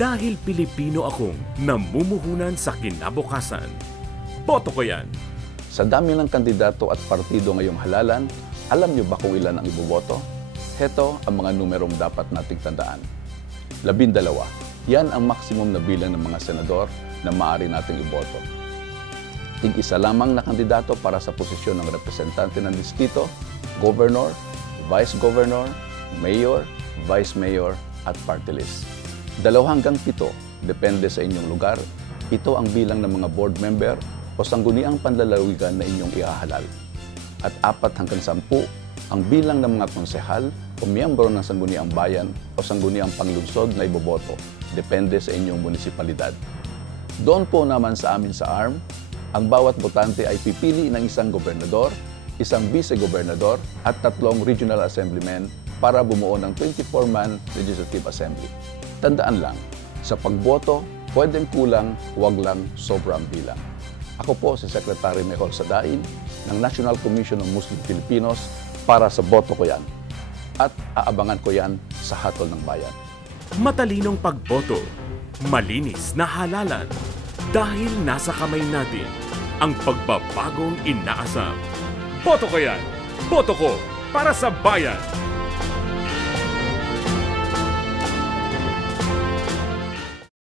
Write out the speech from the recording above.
Dahil Pilipino akong namumuhunan sa kinabukasan. Boto ko yan. Sa dami ng kandidato at partido ngayong halalan, alam niyo ba kung ilan ang iboboto? Heto ang mga numerong dapat nating tandaan. 12. Yan ang maximum na bilang ng mga senador na maaari nating iboto. Tig-isa lamang na kandidato para sa posisyon ng representante ng distrito, governor, vice governor, mayor, vice mayor at party list. 2 hanggang 7, depende sa inyong lugar. Ito ang bilang ng mga board member o sangguniang panlalawigan na inyong ihahalal. At 4 hanggang 10, ang bilang ng mga konsehal o miyembro ng sangguniang bayan o sangguniang panglungsod na iboboto, depende sa inyong munisipalidad. Doon po naman sa amin sa ARM, ang bawat botante ay pipili ng isang gobernador, isang vice-gobernador at 3 regional assemblymen para bumuo ng 24-man Legislative Assembly. Tandaan lang, sa pagboto, pwedeng kulang, huwag lang sobrang bilang. Ako po si Secretary Mejor Sadain ng National Commission of Muslim Filipinos para sa boto ko yan. At aabangan ko yan sa hatol ng bayan. Matalinong pagboto, malinis na halalan. Dahil nasa kamay natin ang pagbabagong inaasam. Boto ko yan! Boto ko para sa bayan!